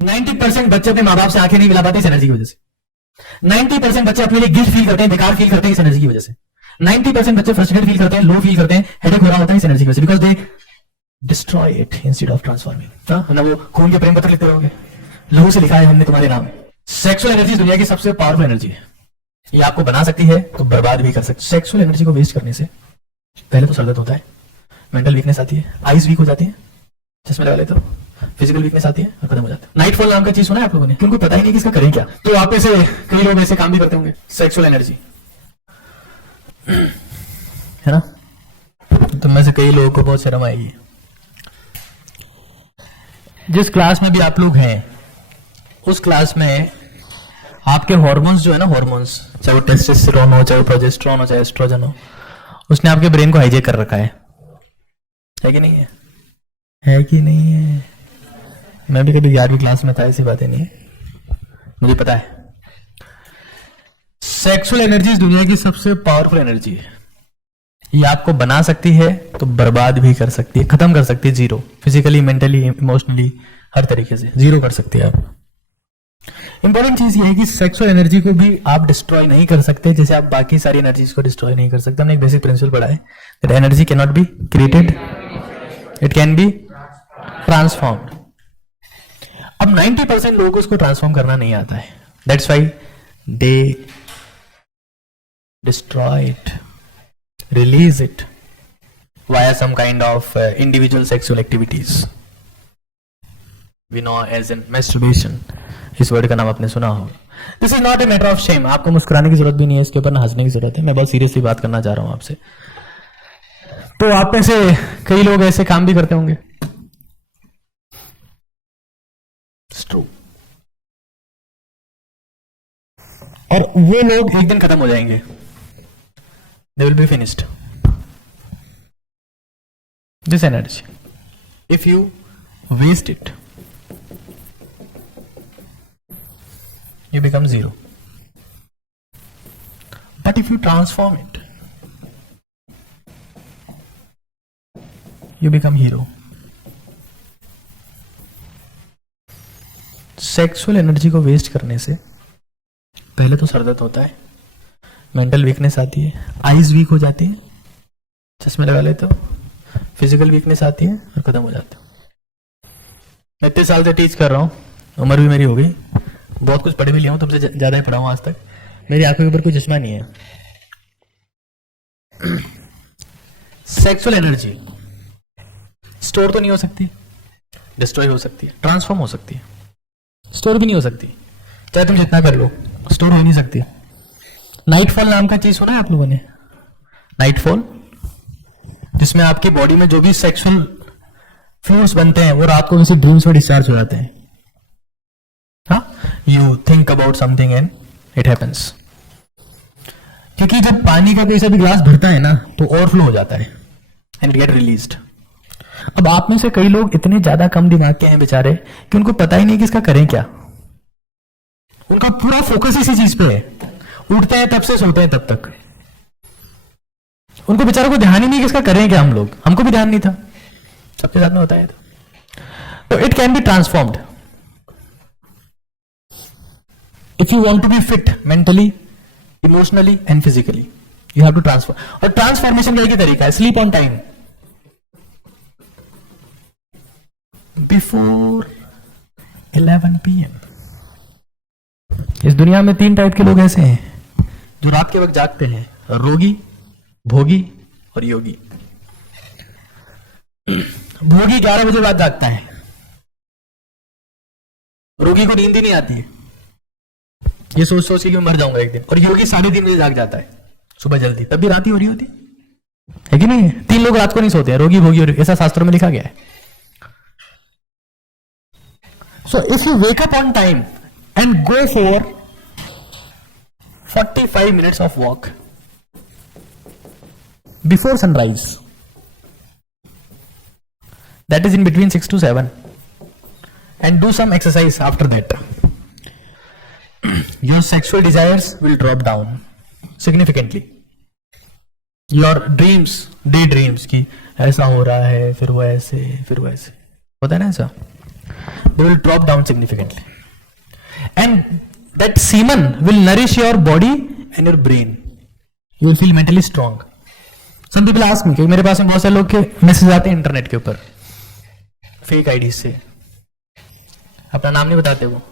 90% बच्चे अपने माँ बाप से आंखें नहीं मिला पाते इस एनर्जी की वजह से। 90% बच्चे अपने लिए गिल्ट फील करते हैं, बेकार फील करते हैं इस एनर्जी की वजह से। 90% बच्चे फ्रस्ट्रेटेड फील करते हैं, लो फील करते हैं, हेडेक हो रहा होता है इस एनर्जी की वजह से, because they destroy it instead of transforming. ना वो खून के प्रेम पत्र लिखते रहोगे, लहू से लिखा है हमने तुम्हारे नाम। सेक्सुअल एनर्जी दुनिया की सबसे पावरफुल एनर्जी है। ये आपको बना सकती है तो बर्बाद भी कर सकती है। सेक्सुअल एनर्जी को वेस्ट करने से पहले तो सर दर्द होता है, मेंटल वीकनेस आती है, आईज वीक हो जाती है, चश्मे लगा लेते हो, फिजिकल वीकनेस आती है और खत्म हो जाता है। नाइटफॉल नाम का चीज सुना है आप लोगों ने? उनको पता ही नहीं कि इसका करें क्या। तो आप ऐसे कई लोग ऐसे काम भी करते होंगे। सेक्सुअल एनर्जी है ना, तो में से कई लोगों को बहुत शर्म आएगी। जिस क्लास में भी आप लोग हैं उस क्लास में आपके हार्मोन्स जो है ना, हार्मोन्स, चाहे वो टेस्टोस्टेरोन हो, चाहे वो प्रोजेस्टेरोन हो, चाहे एस्ट्रोजन हो, उसने आपके ब्रेन को हाईजेक कर रखा है कि नहीं है? है कि नहीं है? मैं भी कभी 11वीं क्लास में था, ऐसी बातें नहीं है, मुझे पता है। सेक्सुअल एनर्जी दुनिया की सबसे पावरफुल एनर्जी है। ये आपको बना सकती है तो बर्बाद भी कर सकती है, खत्म कर सकती है, जीरो, फिजिकली, मेंटली, इमोशनली, हर तरीके से जीरो कर सकती है आप। इंपॉर्टेंट चीज ये है कि सेक्सुअल एनर्जी को भी आप डिस्ट्रॉय नहीं कर सकते जैसे आप बाकी सारी एनर्जीज को डिस्ट्रॉय नहीं कर सकते। हमने एक बेसिक प्रिंसिपल पढ़ा है that energy can not be created, it can be transformed. अब 90% लोगों को उसको ट्रांसफॉर्म करना नहीं आता है, that's why they destroy it, release it via some kind of individual sexual activities we know as an masturbation. इस वर्ड का नाम आपने सुना हो। This is not a matter of shame. आपको मुस्कुराने की जरूरत भी नहीं है इसके ऊपर, ना हंसने की जरूरत है। मैं बहुत सीरियसली बात करना चाह रहा हूं आपसे। तो आप में से कई लोग ऐसे काम भी करते होंगे, ट्रू, और वो लोग एक दिन खत्म हो जाएंगे, they will be finished. This energy if you waste it you become zero, but if you transform it you become hero. Sexual energy को वेस्ट करने से पहले तो सर दर्द होता है, मेंटल वीकनेस आती है, आईज वीक हो जाती है, चश्मे लगा लेते हो, फिजिकल वीकनेस आती है और खत्म हो जाते हो। मैं इतने साल से टीच कर रहा हूं, उम्र भी मेरी हो गई, बहुत कुछ पढ़े भी लिया हूं, तुमसे ज्यादा ही पढ़ा हूं आज तक। मेरी आंखों के ऊपर कोई चश्मा नहीं है। सेक्सुअल एनर्जी स्टोर तो नहीं हो सकती, डिस्ट्रॉय हो सकती है, ट्रांसफॉर्म हो सकती है, स्टोर भी नहीं हो सकती। चाहे तुम जितना कर लो, स्टोर हो नहीं सकती। नाइटफॉल नाम का चीज सुना है आप लोगों ने? नाइटफॉल, जिसमें आपकी बॉडी में जो भी सेक्सुअल फ्लूइड्स बनते हैं वो रात को किसी ड्रीम्स में डिस्चार्ज हो जाते हैं। You think about something and it happens. क्योंकि जब पानी का कोई सा भी ग्लास भरता है ना तो ओवरफ्लो हो जाता है एंड गेट रिलीज्ड। अब आप में से कई लोग इतने ज्यादा कम दिमाग के हैं बेचारे कि उनको पता ही नहीं कि इसका करें क्या। उनका पूरा फोकस इसी चीज पे है, उठते हैं तब से सोते हैं तब तक। उनको बेचारों को ध्यान ही नहीं कि इसका करें क्या हम लोग। हमको भी ध्यान नहीं था, सबके साथ में होता है। तो it can be transformed if you want to be fit mentally, emotionally and physically, you have to transform. और ट्रांसफॉर्मेशन का एक ही तरीका है, sleep on time, before 11 PM। इस दुनिया में 3 टाइप के लोग ऐसे हैं जो रात के वक्त जागते हैं, रोगी, भोगी और योगी। भोगी 11 बजे बाद जागता है, रोगी को नींद ही नहीं आती है, ये सोच सोच के मर जाऊंगा एक दिन। और योगी 3:30 बजे जाग जाता है सुबह जल्दी, तब भी रात ही हो रही होती है कि नहीं? 3 लोग रात को नहीं सोते हैं, रोगी, भोगी और, ऐसा शास्त्रों में लिखा गया है। So if you wake up on time and go for 45 minutes of walk before sunrise, that is in between 6 to 7, and do some exercise after that, your sexual desires will drop down significantly. Your dreams, daydreams की ऐसा हो रहा है, फिर वो ऐसे, फिर वो ऐसे होता है ना ऐसा, they will drop down significantly. And that semen will nourish your body and your brain. You will feel mentally strong. Some people ask me, क्योंकि मेरे पास में बहुत सारे लोग के मैसेज आते हैं इंटरनेट के ऊपर फेक आईडी से, अपना नाम नहीं बताते वो,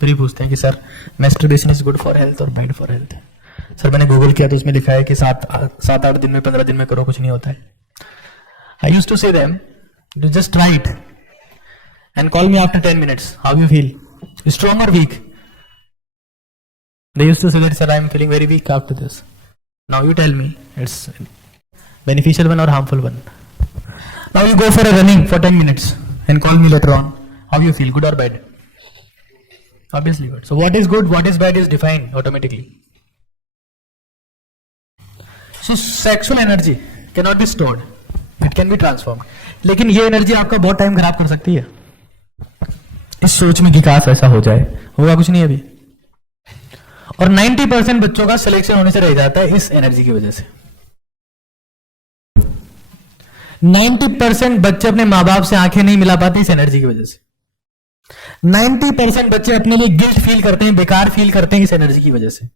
फिर ही पूछते हैं कि sir masturbation is good for health और बैड फॉर हेल्थ. सर मैंने गूगल किया तो उसमें लिखा है कि 7-8 दिन में 15 दिन में करो, कुछ नहीं होता है. I used to say them, just try it and call me after 10 minutes. How you feel? Strong or weak? They used to say that, sir, I am feeling very weak after this. Now you tell me, it's beneficial one or harmful one? Now you go for a running for 10 minutes and call me later on. How you feel? Good or bad? Obviously good. So what is good, what is bad is defined automatically. So sexual energy cannot be stored. It can be transformed. लेकिन ये energy आपका बहुत time खराब कर सकती है इस सोच में कि काश ऐसा हो जाए. होगा कुछ नहीं अभी. और 90% बच्चों का सिलेक्शन होने से रह जाता है इस एनर्जी की वजह से. 90% बच्चे अपने माँ बाप से आंखें नहीं मिला पाते इस एनर्जी की वजह से. 90% बच्चे अपने लिए गिल्ट फील करते हैं, बेकार फील करते हैं इस एनर्जी की वजह से.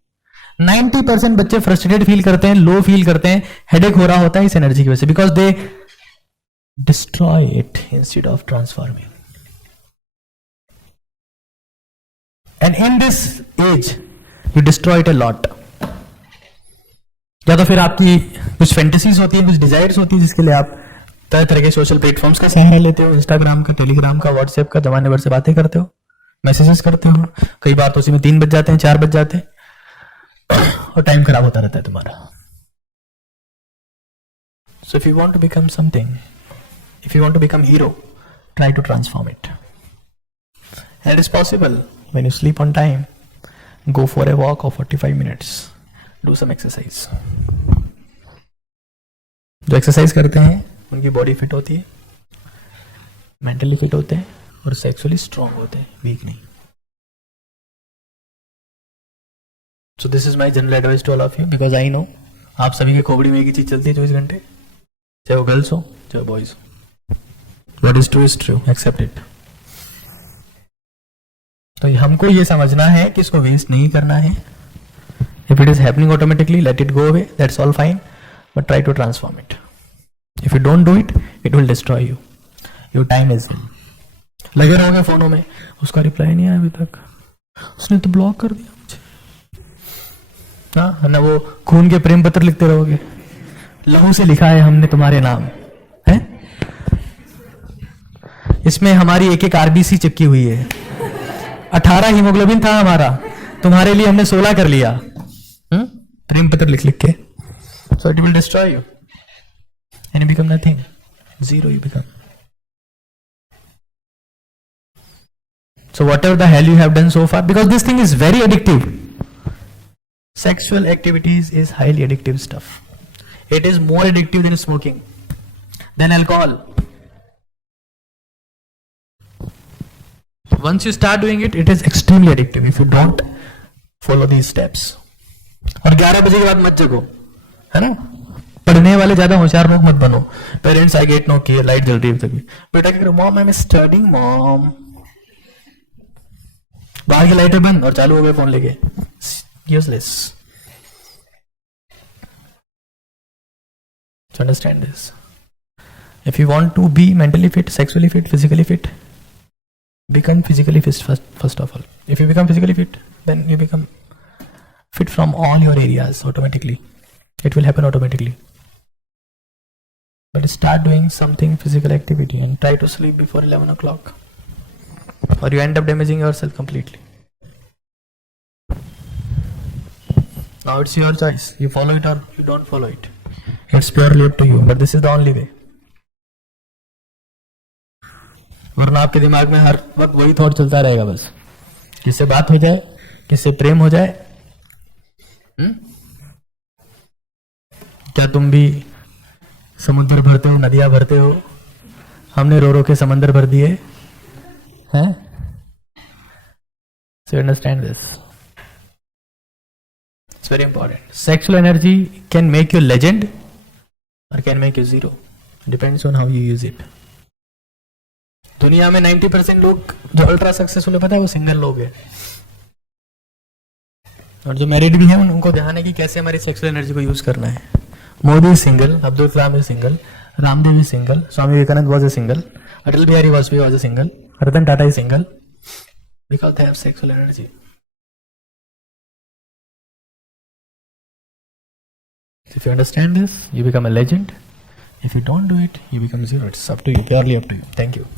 90% बच्चे फ्रस्ट्रेटेड फील करते हैं, लो फील करते हैं, हेडेक हो रहा होता है इस एनर्जी की वजह से, because they destroy it instead of transforming. And in this age you destroy it a lot. या तो फिर आपकी कुछ फैंटेसीज होती है, कुछ डिजायर्स होती है, जिसके लिए आप तरह तरह के सोशल प्लेटफॉर्म्स का सहारा लेते हो, इंस्टाग्राम का, टेलीग्राम का, व्हाट्सएप का, जमाने भर से बातें करते हो, मैसेजेस करते हो. कई बार तो उसी में 3 बज जाते हैं, 4 बज जाते हैं और टाइम खराब होता रहता है तुम्हारा. So if you want to become something, if you want to become hero, try to transform it. And it is possible when you sleep on time. Go for a walk of 45 minutes. Do some exercise. जो exercise करते हैं उनकी body fit होती है, mentally fit होते हैं और sexually strong होते हैं, वीक नहीं. So this is my general advice to all of you, because I know आप सभी के खोपड़ी में एक ही चीज चलती है 24 घंटे, चाहे वो गर्ल्स हो चाहे बॉयज हो. What is true is true, accept it. तो हमको ये समझना है कि इसको वेस्ट नहीं करना है. If it is happening automatically, let it go away, that's all fine, but try to transform it. If you don't do it, it will destroy you. Your time is लगे रहोगे फोनों में, उसका रिप्लाई नहीं आया अभी तक, उसने तो ब्लॉक कर दिया मुझे, हाँ ना, वो खून के प्रेम पत्र लिखते रहोगे, लहू से लिखा है हमने तुम्हारे नाम है, इसमें हमारी एक आरबीसी चिपकी हुई है, 18 हीमोग्लोबिन था हमारा, तुम्हारे लिए हमने 16 कर लिया. प्रेम पत्र लिख लिख के. So it will destroy you and you become nothing, zero you become. So whatever the hell you have done so far, because this thing is very addictive. Sexual activities is highly addictive stuff. It is more addictive than smoking, than alcohol. Once you start doing it, it is extremely addictive if you don't follow these steps. और 11 बजे के बाद मत जगो, है ना. पढ़ने वाले ज्यादा होशियार लोग मत बनो. Parents I get no care, light जल रही है तक भी, बेटा क्या करो, mom I am studying mom, बाहर की लाइटें बंद और चालू हो गए फोन लेके. Useless. So understand this. If you want to be mentally fit, sexually fit, physically fit, become physically fit first of all. If you become physically fit, then you become fit from all your areas automatically. It will happen automatically. But start doing something physical activity and try to sleep before 11 o'clock, or you end up damaging yourself completely. Now it's your choice. You follow it or you don't follow it. It's purely up to you. But this is the only way. वरना आपके दिमाग में हर वक्त वही thought चलता रहेगा बस, किससे बात हो जाए, किससे प्रेम हो जाए. क्या तुम भी समुद्र भरते हो, नदियां भरते हो? हमने रो रो के समंदर भर दिए हैं. So you understand this. It's very important. Sexual energy can make you legend or can make you zero. Depends on how you use it. दुनिया में 90% लोग जो अल्ट्रा सक्सेसफुल है, पता है वो सिंगल लोग हैं, और जो मैरिड भी हैं उनको ध्यान है कि कैसे हमारी सेक्सुअल एनर्जी को यूज करना है। Modi single, Abdul Kalam is single, Ramdev is single, Swami Vivekananda was a single, Atal Bihari Vajpayee was a single, Ratan Tata is single, because they have sexual energy. If you understand this, you become a legend. If you don't do it, you become zero. It's up to you, purely up to you. Thank you.